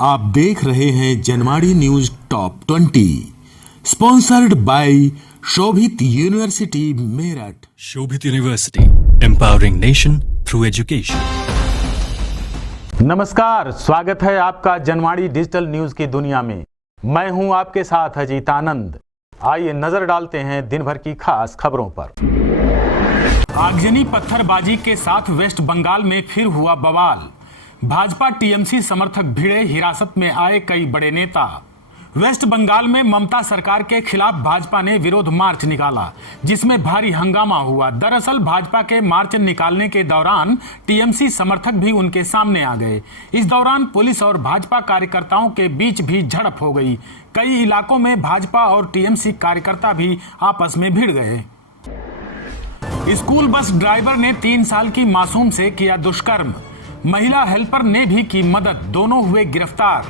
आप देख रहे हैं Janwadi news top 20 sponsored by Shobhit university Meerut. Shobhit university, empowering nation through education. नमस्कार, स्वागत है आपका जनवाड़ी डिजिटल न्यूज की दुनिया में। मैं हूं आपके साथ अजीत आनंद। आइए नजर डालते हैं दिन भर की खास खबरों पर। आगजनी पत्थरबाजी के साथ वेस्ट बंगाल में फिर हुआ बवाल। भाजपा टीएमसी समर्थक भिड़े, हिरासत में आए कई बड़े नेता। वेस्ट बंगाल में ममता सरकार के खिलाफ भाजपा ने विरोध मार्च निकाला, जिसमें भारी हंगामा हुआ। दरअसल भाजपा के मार्च निकालने के दौरान टीएमसी समर्थक भी उनके सामने आ गए। इस दौरान पुलिस और भाजपा कार्यकर्ताओं के बीच भी झड़प हो गई। कई इलाकों में भाजपा और टीएमसी कार्यकर्ता भी आपस में भिड़ गए। स्कूल बस ड्राइवर ने 3 साल की मासूम से किया दुष्कर्म। महिला हेल्पर ने भी की मदद, दोनों हुए गिरफ्तार।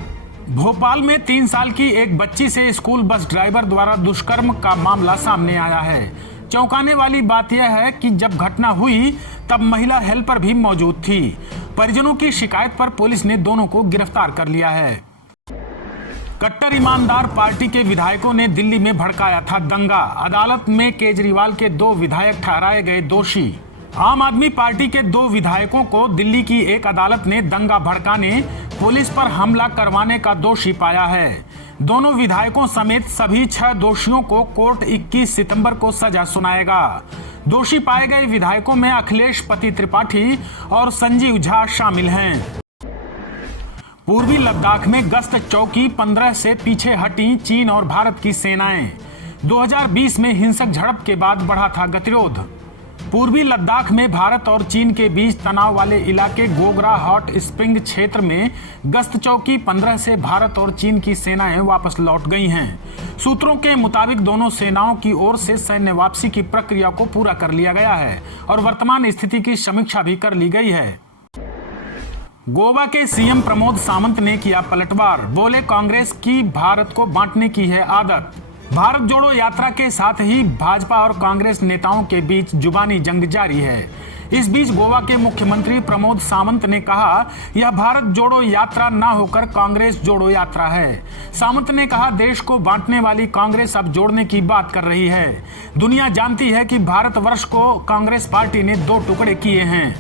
भोपाल में 3 साल की एक बच्ची से स्कूल बस ड्राइवर द्वारा दुष्कर्म का मामला सामने आया है। चौंकाने वाली बात यह है कि जब घटना हुई तब महिला हेल्पर भी मौजूद थी। परिजनों की शिकायत पर पुलिस ने दोनों को गिरफ्तार कर लिया है। कट्टर ईमानदार पार्टी के विधायकों ने दिल्ली में भड़काया था दंगा। अदालत में केजरीवाल के 2 विधायक ठहराए गए दोषी। आम आदमी पार्टी के 2 विधायकों को दिल्ली की एक अदालत ने दंगा भड़काने, पुलिस पर हमला करवाने का दोषी पाया है। दोनों विधायकों समेत सभी 6 दोषियों को कोर्ट 21 सितंबर को सजा सुनाएगा। दोषी पाए गए विधायकों में अखिलेश पति त्रिपाठी और संजीव झा शामिल हैं। पूर्वी लद्दाख में गश्त चौकी 15 से पीछे हटी चीन और भारत की सेनाएं। 2020 में हिंसक झड़प के बाद बढ़ा था गतिरोध। पूर्वी लद्दाख में भारत और चीन के बीच तनाव वाले इलाके गोगरा हॉट स्प्रिंग क्षेत्र में गश्त चौकी 15 से भारत और चीन की सेनाएं वापस लौट गई हैं। सूत्रों के मुताबिक दोनों सेनाओं की ओर से सैन्य वापसी की प्रक्रिया को पूरा कर लिया गया है और वर्तमान स्थिति की समीक्षा भी कर ली गई है। गोवा के सीएम प्रमोद सावंत ने किया पलटवार। बोले, कांग्रेस की भारत को बांटने की है आदत। भारत जोड़ो यात्रा के साथ ही भाजपा और कांग्रेस नेताओं के बीच जुबानी जंग जारी है। इस बीच गोवा के मुख्यमंत्री प्रमोद सावंत ने कहा, यह भारत जोड़ो यात्रा न होकर कांग्रेस जोड़ो यात्रा है। सावंत ने कहा, देश को बांटने वाली कांग्रेस अब जोड़ने की बात कर रही है। दुनिया जानती है कि भारतवर्ष को कांग्रेस पार्टी ने 2 टुकड़े किए हैं।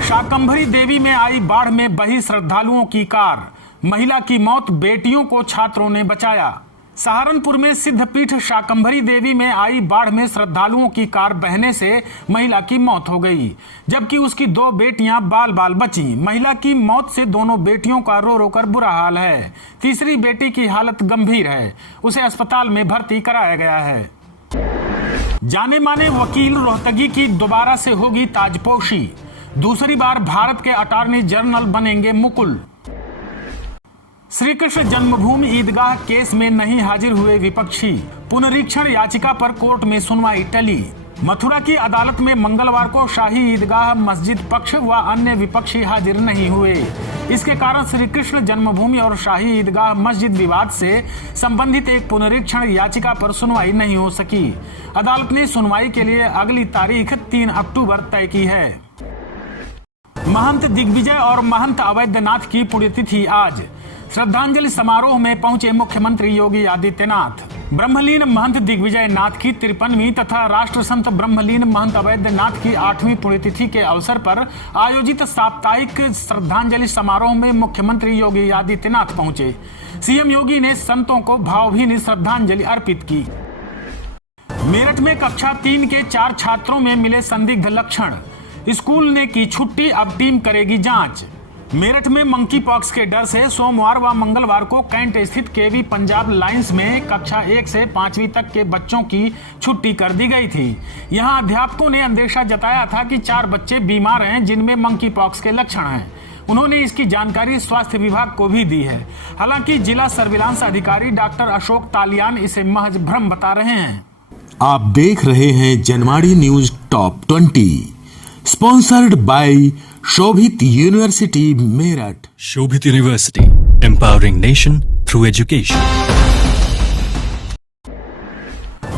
शाकंभरी देवी में आई बाढ़ में बही श्रद्धालुओं की कार। महिला की मौत, बेटियों को छात्रों ने बचाया। सहारनपुर में सिद्धपीठ शाकंभरी देवी में आई बाढ़ में श्रद्धालुओं की कार बहने से महिला की मौत हो गई, जबकि उसकी 2 बेटियां बाल बाल बची। महिला की मौत से दोनों बेटियों का रो रो कर बुरा हाल है। तीसरी बेटी की हालत गंभीर है, उसे अस्पताल में भर्ती कराया गया है। जाने माने वकील रोहतगी की दोबारा से होगी ताजपोशी। दूसरी बार भारत के अटॉर्नी जनरल बनेंगे मुकुल। श्री कृष्ण जन्मभूमि ईदगाह केस में नहीं हाजिर हुए विपक्षी। पुनरीक्षण याचिका पर कोर्ट में सुनवाई टली। मथुरा की अदालत में मंगलवार को शाही ईदगाह मस्जिद पक्ष व अन्य विपक्षी हाजिर नहीं हुए। इसके कारण श्री कृष्ण जन्मभूमि और शाही ईदगाह मस्जिद विवाद से संबंधित एक पुनरीक्षण याचिका पर सुनवाई नहीं हो सकी। अदालत ने सुनवाई के लिए अगली तारीख 3 अक्टूबर तय की है। महंत दिग्विजय और महंत अवैधनाथ की पुण्यतिथि आज। श्रद्धांजलि समारोह में पहुंचे मुख्यमंत्री योगी आदित्यनाथ। ब्रह्मलीन महंत दिग्विजय नाथ की 53वीं तथा राष्ट्र संत ब्रह्मलीन महंत अवैधनाथ की 8वीं पुण्यतिथि के अवसर पर आयोजित साप्ताहिक श्रद्धांजलि समारोह में मुख्यमंत्री योगी आदित्यनाथ पहुंचे। सीएम योगी ने संतों को भावभीनी श्रद्धांजलि अर्पित की। मेरठ में कक्षा 3 के 4 छात्रों में मिले संदिग्ध लक्षण। स्कूल ने की छुट्टी, अब टीम करेगी जांच। मेरठ में मंकी पॉक्स के डर से सोमवार व मंगलवार को कैंट स्थित केवी पंजाब लाइंस में कक्षा 1 से 5वीं तक के बच्चों की छुट्टी कर दी गई थी। यहां अध्यापकों ने अंदेशा जताया था कि 4 बच्चे बीमार हैं जिनमें मंकी पॉक्स के लक्षण हैं। उन्होंने इसकी जानकारी स्वास्थ्य विभाग को भी दी है। हालांकि जिला सर्विलांस अधिकारी डॉक्टर अशोक तालियान इसे महज भ्रम बता रहे हैं। आप देख रहे हैं Janwadi news top 20 sponsored by Shobhit university Meerut. Shobhit university, empowering nation through education.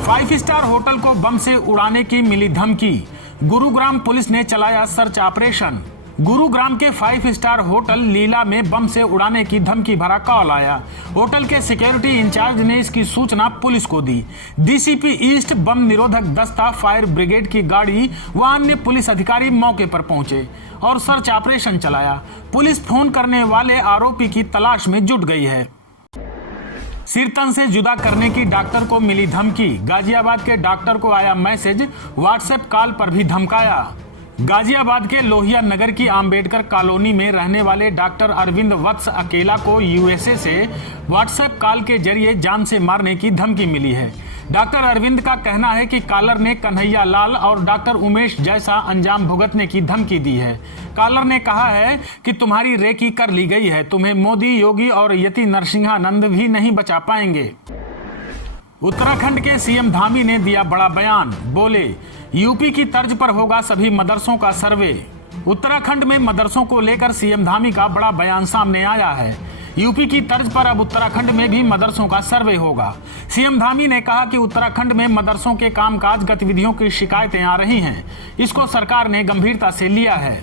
5 star hotel को बम से उड़ाने की मिली धमकी। गुरुग्राम पुलिस ने चलाया सर्च ऑपरेशन। गुरुग्राम के 5 स्टार होटल लीला में बम से उड़ाने की धमकी भरा कॉल आया। होटल के सिक्योरिटी इंचार्ज ने इसकी सूचना पुलिस को दी। डीसीपी ईस्ट, बम निरोधक दस्ता, फायर ब्रिगेड की गाड़ी व अन्य पुलिस अधिकारी मौके पर पहुंचे और सर्च ऑपरेशन चलाया। पुलिस फोन करने वाले आरोपी की तलाश में जुट गई है। सिर तन से जुदा करने की डॉक्टर को मिली धमकी। गाजियाबाद के डॉक्टर को आया मैसेज, व्हाट्सएप कॉल पर भी धमकाया। गाजियाबाद के लोहिया नगर की आम्बेडकर कॉलोनी में रहने वाले डॉक्टर अरविंद वत्स अकेला को यूएसए से व्हाट्सएप कॉल के जरिए जान से मारने की धमकी मिली है। डॉक्टर अरविंद का कहना है कि कॉलर ने कन्हैया लाल और डॉक्टर उमेश जैसा अंजाम भुगतने की धमकी दी है। कॉलर ने कहा है कि तुम्हारी रेकी कर ली गई है, तुम्हें मोदी, योगी और यति नरसिंहानंद भी नहीं बचा पाएंगे। उत्तराखंड के सीएम धामी ने दिया बड़ा बयान, बोले यूपी की तर्ज पर होगा सभी मदरसों का सर्वे। उत्तराखंड में मदरसों को लेकर सीएम धामी का बड़ा बयान सामने आया है। यूपी की तर्ज पर अब उत्तराखंड में भी मदरसों का सर्वे होगा। सीएम धामी ने कहा कि उत्तराखंड में मदरसों के कामकाज गतिविधियों की शिकायतें आ रही हैं, इसको सरकार ने गंभीरता से लिया है।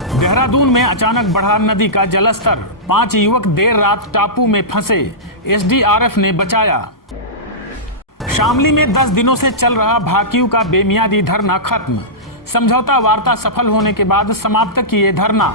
देहरादून में अचानक बढ़ा नदी का जलस्तर, 5 युवक देर रात टापू में फंसे, एसडीआरएफ ने बचाया। शामली में 10 दिनों से चल रहा भाकियू का बेमियादी धरना खत्म, समझौता वार्ता सफल होने के बाद समाप्त किए धरना।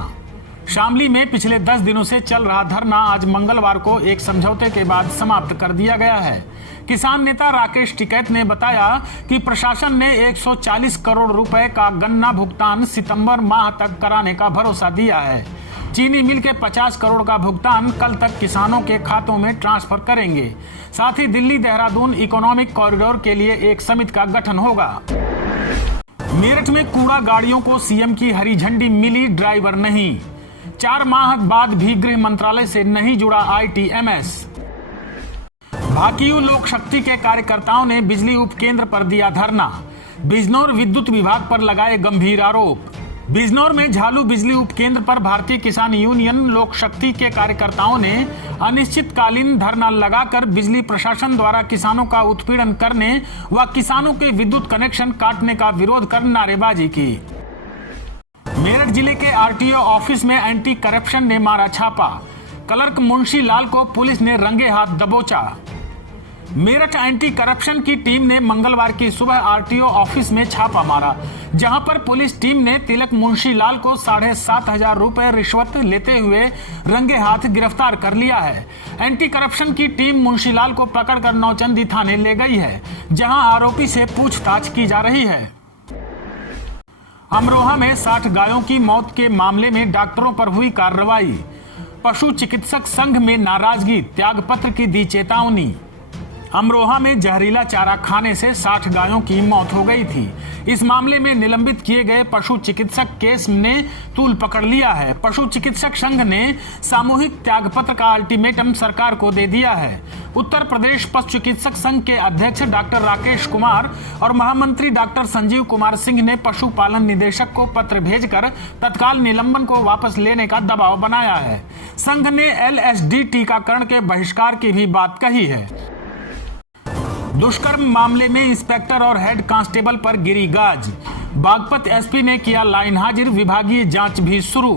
शामली में पिछले 10 दिनों से चल रहा धरना आज मंगलवार को एक समझौते के बाद समाप्त कर दिया गया है। किसान नेता राकेश टिकैत ने बताया कि प्रशासन ने 140 करोड़ रुपए का गन्ना भुगतान सितंबर माह तक कराने का भरोसा दिया है। चीनी मिल के 50 करोड़ का भुगतान कल तक किसानों के खातों में ट्रांसफर करेंगे। साथ ही दिल्ली देहरादून इकोनॉमिक कॉरिडोर के लिए एक समिति का गठन होगा। मेरठ में कूड़ा गाड़ियों को सीएम की हरी झंडी मिली, ड्राइवर नहीं। 4 माह बाद भी गृह मंत्रालय से नहीं जुड़ा आईटीएमएस। भाकियू लोक शक्ति के कार्यकर्ताओं ने बिजली उपकेंद्र पर दिया धरना, बिजनौर विद्युत विभाग पर लगाए गंभीर आरोप। बिजनौर में झालू बिजली उपकेंद्र पर भारतीय किसान यूनियन लोक शक्ति के कार्यकर्ताओं ने अनिश्चितकालीन धरना लगाकर बिजली प्रशासन द्वारा किसानों का उत्पीड़न करने व किसानों के विद्युत कनेक्शन काटने का विरोध कर नारेबाजी की। मेरठ जिले के आरटीओ ऑफिस में एंटी करप्शन ने मारा छापा, क्लर्क मुंशी लाल को पुलिस ने रंगे हाथ दबोचा। मेरठ एंटी करप्शन की टीम ने मंगलवार की सुबह आरटीओ ऑफिस में छापा मारा, जहां पर पुलिस टीम ने तिलक मुंशी लाल को 7,500 रुपए रिश्वत लेते हुए रंगे हाथ गिरफ्तार कर लिया है। एंटी करप्शन की टीम मुंशी लाल को पकड़कर नौचंदी थाने ले गई है, जहां आरोपी से पूछताछ की जा रही है। अमरोहा में 60 गायों की मौत के मामले में डॉक्टरों पर हुई कार्रवाई, पशु चिकित्सक संघ में नाराजगी, त्यागपत्र की दी चेतावनी। अमरोहा में जहरीला चारा खाने से 60 गायों की मौत हो गई थी। इस मामले में निलंबित किए गए पशु चिकित्सक केस ने तूल पकड़ लिया है। पशु चिकित्सक संघ ने सामूहिक त्यागपत्र का अल्टीमेटम सरकार को दे दिया है। उत्तर प्रदेश पशु चिकित्सक संघ के अध्यक्ष डॉक्टर राकेश कुमार और महामंत्री डॉक्टर संजीव कुमार सिंह ने पशुपालन निदेशक को पत्र भेजकर तत्काल निलंबन को वापस लेने का दबाव बनाया है। संघ ने एलएसडी टीकाकरण के बहिष्कार की भी बात कही है। दुष्कर्म मामले में इंस्पेक्टर और हेड कांस्टेबल पर गिरी गाज, बागपत एसपी ने किया लाइन हाजिर, विभागीय जांच भी शुरू।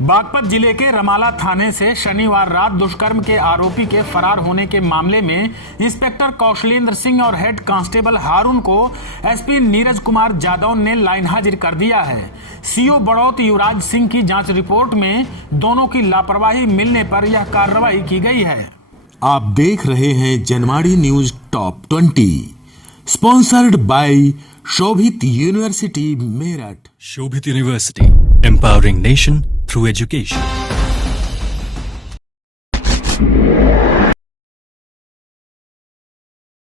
बागपत जिले के रमाला थाने से शनिवार रात दुष्कर्म के आरोपी के फरार होने के मामले में इंस्पेक्टर कौशलेंद्र सिंह और हेड कांस्टेबल हारून को एसपी नीरज कुमार जादव ने लाइन हाजिर कर दिया है। सीओ बड़ौत युवराज सिंह की जांच रिपोर्ट में दोनों की लापरवाही मिलने पर यह कार्रवाई की गई है। आप देख रहे हैं Janwadi news top 20, sponsored by Shobhit university Meerut. Shobhit University, empowering nation through education.